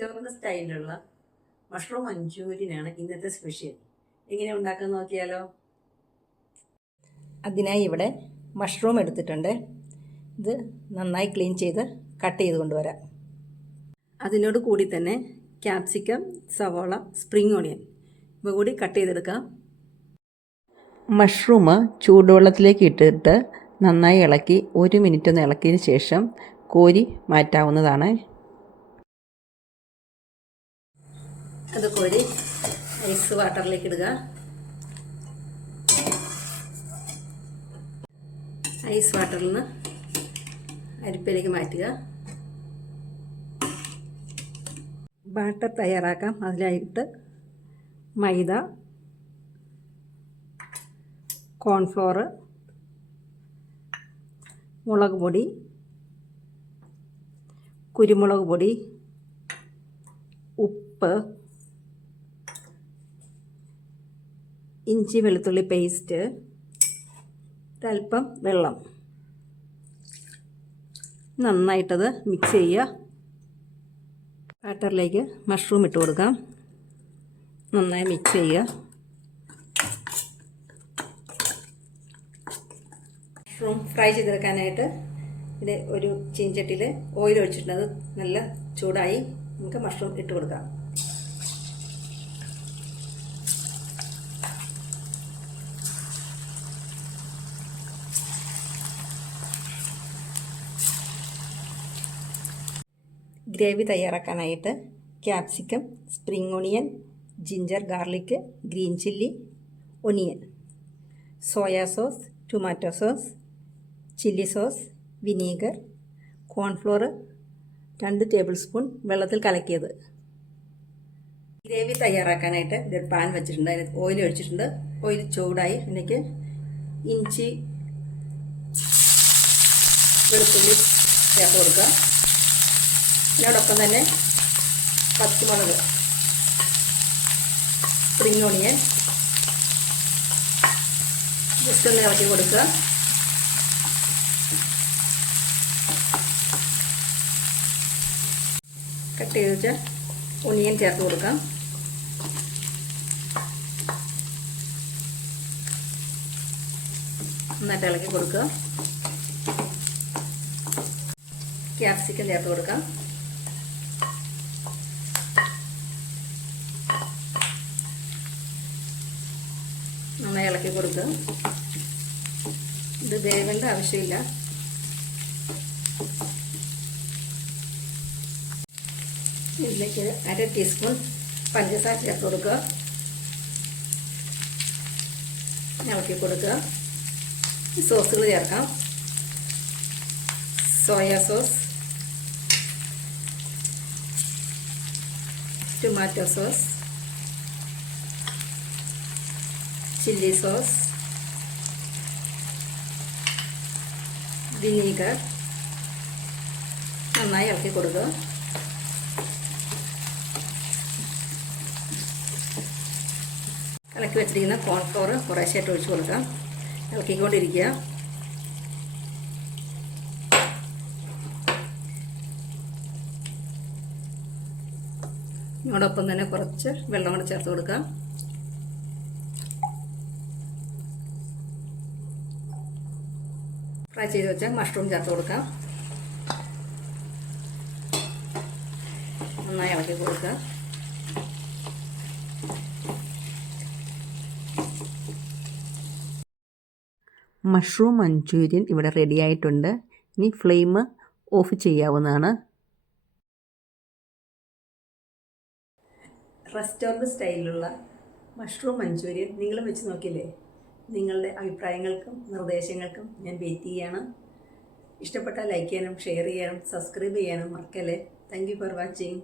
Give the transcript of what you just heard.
Restaurant സ്റ്റൈലിലുള്ള mushroom മഞ്ചൂരിയനാണ് ഇന്നത്തെ special. എങ്ങനെ ഉണ്ടാക്കാൻ നോക്കിയാലോ? അതിനായി ഇവിടെ മഷ്റൂം എടുത്തിട്ടുണ്ട്. ഇത് നന്നായി ക്ലീൻ ചെയ്ത് കട്ട് ചെയ്ത് കൊണ്ടുവരാം. അതിനോട് കൂടി തന്നെ ക്യാപ്സിക്കം, സവോള, സ്പ്രിംഗ് ഓണിയൻ ഇവ കൂടി കട്ട് ചെയ്തെടുക്കാം. മഷ്റൂം ചൂടുവെള്ളത്തിലേക്ക് ഇട്ടിട്ട് നന്നായി ഇളക്കി 1 മിനിറ്റ് ഒന്ന് ഇളക്കിയതിന് ശേഷം കോരി മാറ്റാവുന്നതാണ്. അത് കോരി ഐസ് വാട്ടറിലേക്ക് ഇടുക. ഐസ് വാട്ടറിൽ നിന്ന് അരിപ്പയിലേക്ക് മാറ്റുക. ബാറ്റർ തയ്യാറാക്കാം. അതിലായിട്ട് മൈദ, കോൺഫ്ലോർ, മുളക് പൊടി, കുരുമുളക് പൊടി, ഉപ്പ്, ഇഞ്ചി വെളുത്തുള്ളി പേസ്റ്റ്, ഒരല്പം വെള്ളം. നന്നായിട്ടത് മിക്സ് ചെയ്യുക. ബാറ്ററിലേക്ക് മഷ്റൂം ഇട്ട് കൊടുക്കാം. നന്നായി മിക്സ് ചെയ്യുക. മഷ്റൂം ഫ്രൈ ചെയ്തെടുക്കാനായിട്ട് ഇത് ഒരു ചീനച്ചട്ടിയിൽ ഓയിൽ ഒഴിച്ചിട്ടുണ്ട്. അത് നല്ല ചൂടായി. നമുക്ക് മഷ്റൂം ഇട്ട് കൊടുക്കാം. ഗ്രേവി തയ്യാറാക്കാനായിട്ട് capsicum, spring onion, ginger garlic, green chilli, onion, soya sauce, tomato sauce, chilli sauce, vinegar, cornflour 2 table spoon വെള്ളത്തിൽ കലക്കിയത്. ഗ്രേവി തയ്യാറാക്കാനായിട്ട് ഒരു പാൻ വെച്ചിട്ടുണ്ട്. അതിന് ഓയിൽ ഒഴിച്ചിട്ടുണ്ട്. ഓയിൽ ചൂടായി അതിലേക്ക് ഇഞ്ചി വെളുത്തുള്ളി ചേർത്ത് കൊടുക്കുക. അതിനോടൊപ്പം തന്നെ പച്ചമുളക്, സ്പ്രിംഗ് ഓണിയൻ ജസ്റ്റ് ഒന്ന് ഇളക്കി കൊടുക്കുക. കട്ട് ചെയ്ത് വെച്ച ഒനിയൻ ചേർത്ത് കൊടുക്കാം. നന്നായിട്ട് ഇളക്കി കൊടുക്കുക. ക്യാപ്സിക്കം ചേർത്ത് കൊടുക്കാം. നന്നായി ഇളക്കി കൊടുക്കുക. ഇത് വേവേണ്ട ആവശ്യമില്ല. ഇതിലേക്ക് 1/2 ടീസ്പൂൺ പഞ്ചസാര ചേർത്ത് കൊടുക്കുക. ഇളക്കി കൊടുക്കുക. ഈ സോസുകൾ ചേർക്കാം. Soya sauce, tomato sauce, chilli sauce, vinegar. നന്നായി ഇളക്കി കൊടുക്കുക. ഇളക്കി വെച്ചിരിക്കുന്ന കോൺഫ്ലോർ കുറേശ്ശായിട്ട് ഒഴിച്ച് കൊടുക്കാം. ഇളക്കിക്കൊണ്ടിരിക്കുക. ഇതിനോടൊപ്പം തന്നെ കുറച്ച് വെള്ളം കൂടെ ചേർത്ത് കൊടുക്കാം. ഫ്രൈ ചെയ്ത് വെച്ച മഷ്റൂം ചേർത്ത് കൊടുക്കാം. നന്നായി ഇളക്കി കൊടുക്കുക. മഷ്റൂം മഞ്ചൂരിയൻ ഇവിടെ റെഡി ആയിട്ടുണ്ട്. ഇനി ഫ്ലെയിം ഓഫ് ചെയ്യാവുന്നതാണ്. റെസ്റ്റോറൻറ്റ് സ്റ്റൈലിലുള്ള മഷ്റൂം മഞ്ചൂരിയൻ നിങ്ങളും വെച്ച് നോക്കില്ലേ? നിങ്ങളുടെ അഭിപ്രായങ്ങൾക്കും നിർദ്ദേശങ്ങൾക്കും ഞാൻ വെയിറ്റ് ചെയ്യാണ്. ഇഷ്ടപ്പെട്ടാൽ ലൈക്ക് ചെയ്യാനും ഷെയർ ചെയ്യാനും സബ്സ്ക്രൈബ് ചെയ്യാനും മറക്കല്ലേ. Thank you for watching.